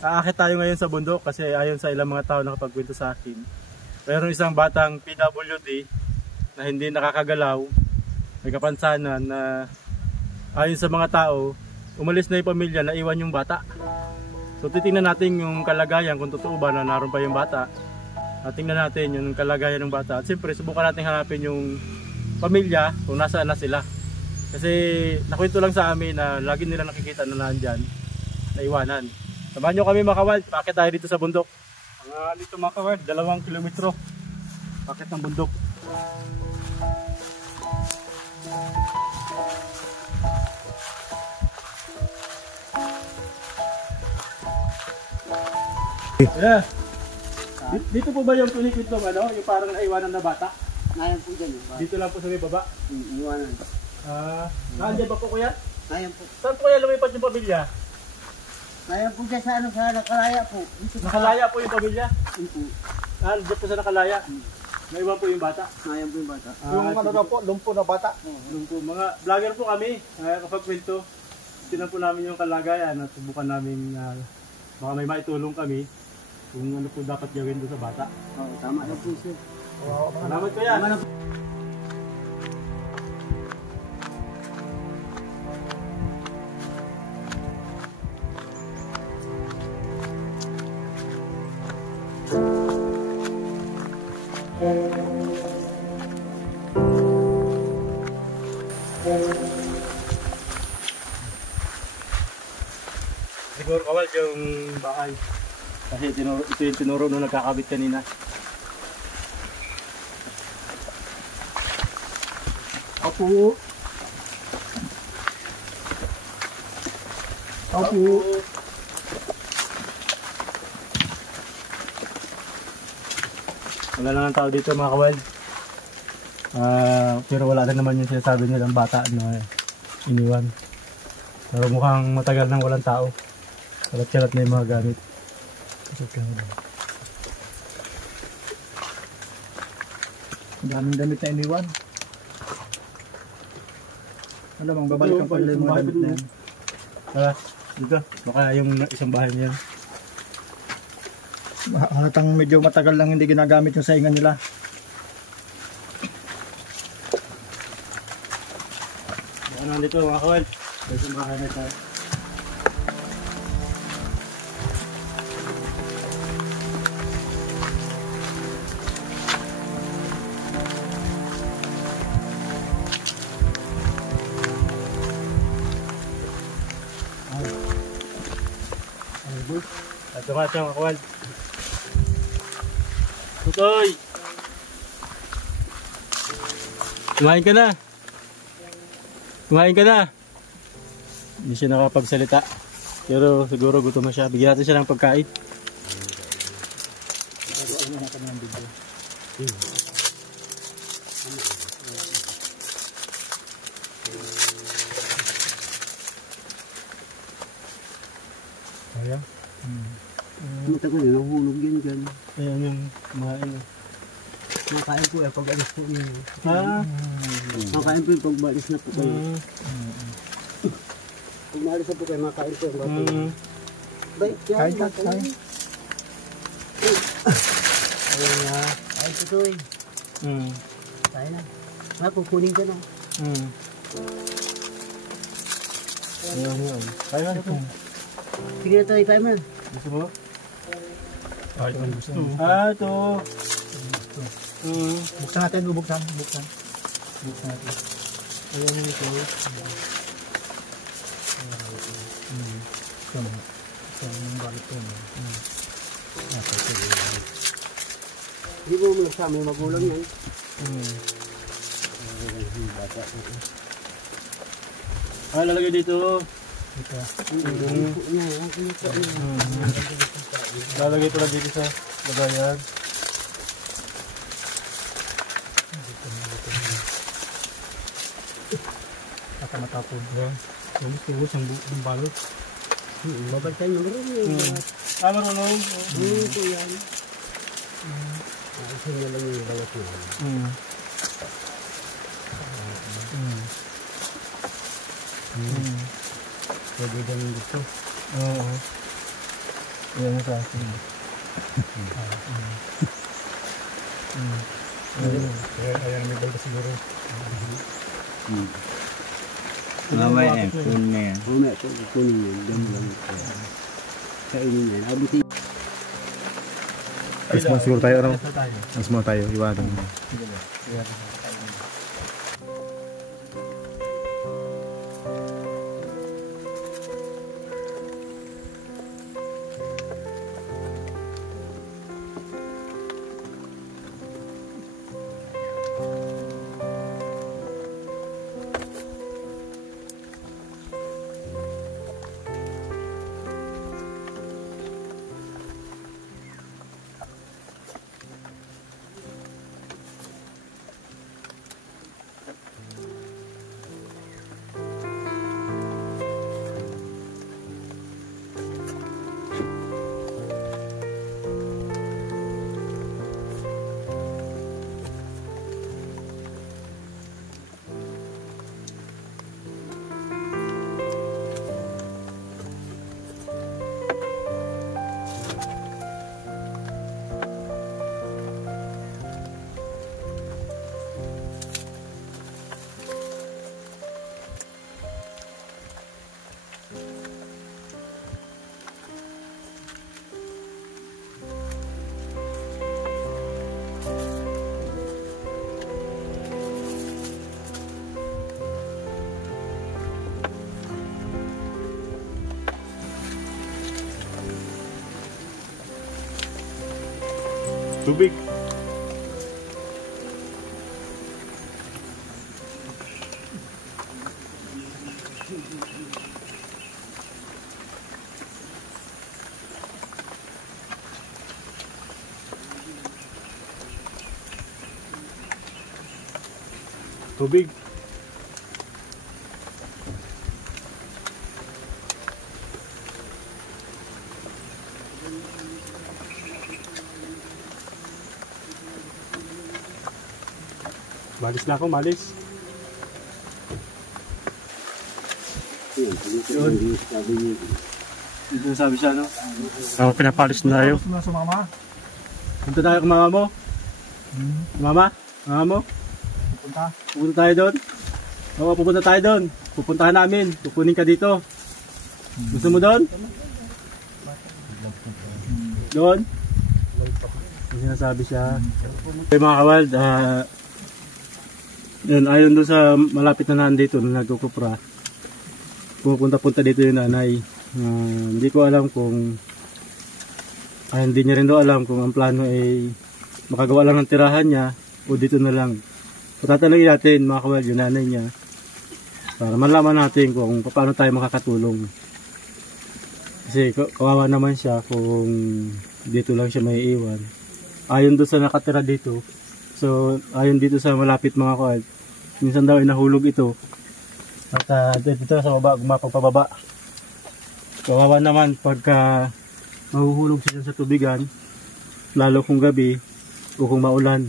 Aakit tayo ngayon sa bundok kasi ayon sa ilang mga tao nakapagkwento sa akin, mayroong isang batang PWD na hindi nakakagalaw, may kapansanan na ayon sa mga tao, umalis na yung pamilya na iwan yung bata. So titingnan natin yung kalagayan kung totoo ba na naroon pa yung bata. At tingnan natin yung kalagayan ng bata. At siyempre subukan natin hanapin yung pamilya kung nasaan na sila. Kasi nakwento lang sa amin na lagi nila nakikita na nandyan, na iwanan. Samahan nyo kami mga kawad, paakit tayo dito sa bundok. Dito mga kawad, 2 kilometro. Paakit ng bundok. Yeah. Dito po ba yung tulikid ng ano, yung parang naiwanan na bata? Ngayon po dyan. Dito lang po sa may baba? Iwanan. Nandiyan ba po kuya? Ngayon po. Saan po kaya lumipat yung pamilya? Ngayon po dyan sa ano, sa Nakalaya po. Nakalaya po yung pamilya? Po. Diyan po sa Nakalaya? Naiwan po yung bata? Ngayon po yung bata. Yung ano daw po, lumpo na bata? Lumpo. Mga vlogger po kami. Kapag kwento, tinan po namin yung kalagayan at subukan namin baka may maitulong kami kung ano po dapat gawin doon sa bata. Oo, tama na po sir. Salamat kuya. Siguro kawal yung bahay. Kasi ito yung tinuro nung nagkakabit kanina. Opo. Opo. Wala lang ang tao dito mga kawal. Pero wala rin naman yung sinasabi nilang bata na iniwan. Pero mukhang matagal nang walang tao. Kalat-kalat na yung mga gamit. Daming damit na iniwan. Ano bang babalikan pa nila yung mga damit na yan? Dito, baka yung isang bahay niya. Halatang medyo matagal lang hindi ginagamit yung saingan nila. Baka naman dito mga kawal. Dito yung bahay na tayo. Ito nga siya mga kawal. Tutoy! Kumain ka na! Kumain ka na! Hindi siya nakapagsalita. Pero siguro gutom na siya. Bigyan natin siya ng pagkain. Ayan. Matagal na nahulog yan dyan. Ayan yung kumain. Makain po pag alis po niyo. Makain po yung pagbalis na po kayo. Pag maalis na po kayo, makain po yung bata. Kain ka, kain. Ayun nga. Ay, tutoy. Kain na. Kukunin ka na. Ayan yun. Kain na ito. Sige na tutoy, kain mo na. Gusto mo? Kahit ang gusto. Ito. Buksan natin, bubuksan. Buksan natin. Ayan yung ito. Ito yung balik ko. Hindi mo mo nagsama yung magulang yan. Lalagay dito. Lalagay ito lang dito sa lagayan. Matapod ba? Tumus ang balot. Babalikan mo rin eh. Marunong. Ito yan. Isa na lang yung balot mo. Pwede ganun gusto. Oo. Yan sa akin. Ayan, may balda siguro. Mamaya kunin na yan. Mamaya kunin yan. Dami lang ito. Kainin yan. Abutin. Alis mo siguro tayo, ano? Alis mo tayo, iwanan mo. Tubig. Tubig. Malis na ako, malis. Yun. Ito sabi siya, no? Ako pinapalis na tayo. Gusto mo na sumama? Punta tayo kung mama mo. Mama? Mama mo? Punta. Pupunta tayo doon. Oo, pupunta tayo doon. Pupuntahan namin. Pupunin ka dito. Gusto mo doon? Doon? May sinasabi siya. Okay mga kawald, yun, ayon doon sa malapit na nandito na nagkukupra. Pupunta-punta dito yung nanay. Hindi ko alam kung hindi niya rin daw alam kung ang plano ay makagawa lang ng tirahan niya o dito na lang. Patatalagin natin mga kawal yung nanay niya para malaman natin kung paano tayo makakatulong. Kasi kawawa naman siya kung dito lang siya may iwan. Ayon doon sa nakatira dito. So ayon dito sa malapit mga kawal, minsan daw ay nahulog ito. At dito sa baba, gumapagpababa. Kawawa naman pagka mahuhulog siya sa tubigan, lalo kung gabi o kung maulan.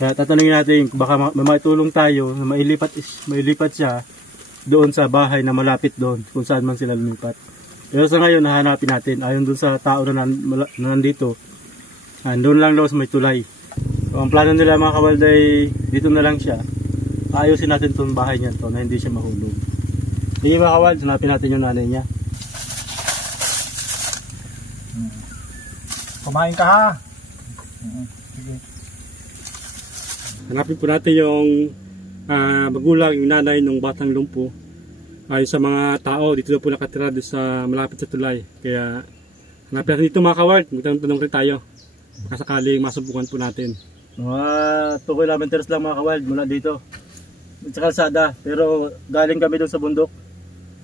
Kaya tatanungin natin kung baka maitulong tayo na mailipat siya doon sa bahay na malapit doon kung saan man sila lumipat. Pero sa ngayon nahanapin natin ayon doon sa tao na nandito. Doon lang daw sa may tulay. So, ang plano nila mga kawalday, dito na lang siya. Ayusin natin itong bahay niya to na hindi siya mahulog. Sige mga kawal, hanapin natin yung nanay niya. Kumain ka ha? Sige. Hanapin po natin yung magulang, yung nanay ng batang lumpo. Ayon sa mga tao, dito po nakatira doon sa malapit sa tulay. Kaya hanapin natin dito mga kawal, magtanong rin tayo. Kasakaling masubukan po natin. Mga 2 kilometers lang mga kawal mula dito. Sa kalsada, pero galing kami doon sa bundok.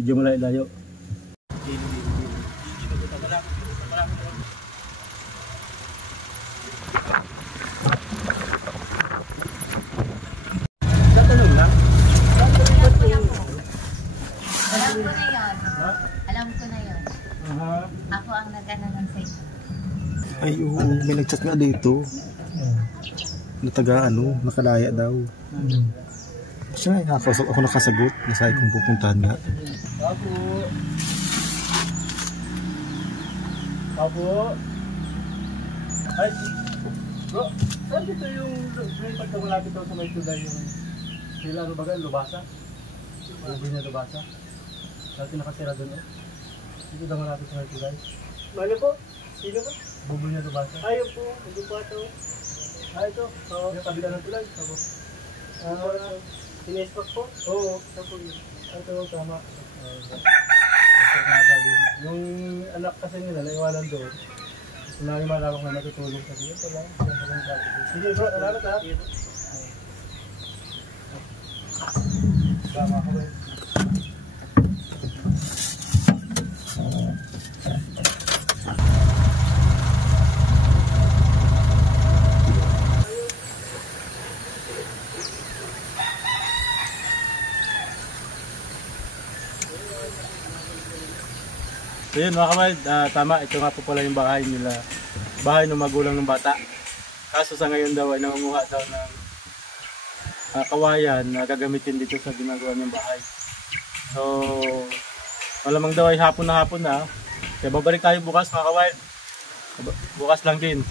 Medyo malayo. Tatanong lang. Alam ko na yun. Alam ko na yun. Ako ang nag-ananan sa inyo. Ay, oo. May nag-chat nga dito. Nakalaya daw. Siya nga, ako nakasagot. Nasabi kong pupuntahan nga. Apo. Ay, bro, saan dito yung may pagkamalapit daw sa may tulay yung sila ano baga, lubasa? Ubi na lubasa? Dati nakatira doon eh. Dito daw malapit sa may tulay. Malo po? Sino ba? Bubo niya lubasa. Ayaw po, hindi po ito. Ah, ito. Oo. Yung kabila ng tulay. Apo. Sinestok po? Oo. Ito po yun. Ito, tama. Yung anak kasi nila, naiwanan doon. Sinabi malawak na natutulog sa dito lang. Sige bro, alamat ha. Tama ko rin. So yun mga kamad, tama, ito nga po pala yung bahay nila. Bahay ng magulang ng bata. Kaso sa ngayon daw ay nangunguha daw ng kawayan na gagamitin dito sa ginagawa ng bahay. So, malamang daw ay hapon na. Kaya babalik tayo bukas mga kawayan. Bukas lang din.